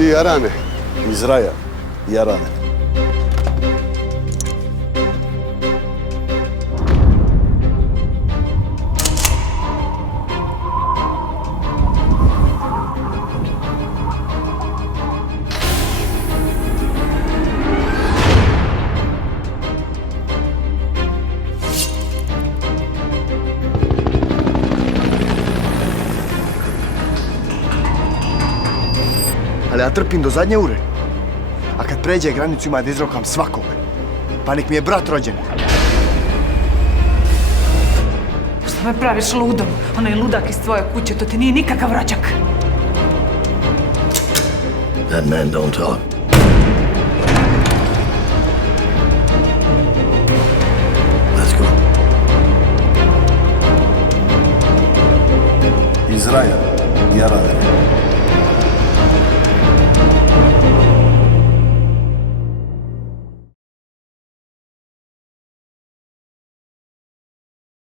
ti jarane? Iz raja, jarane. Ali ja trpim do zadnje ure. A kad pređe granicu ima da izrokam svakog. Pa nek mi je brat rođen. Što me praviš ludom? Onaj ludak iz tvoje kuće, to ti nije nikakav rođak. That man don't talk. Let's go. Iz raja, jarane.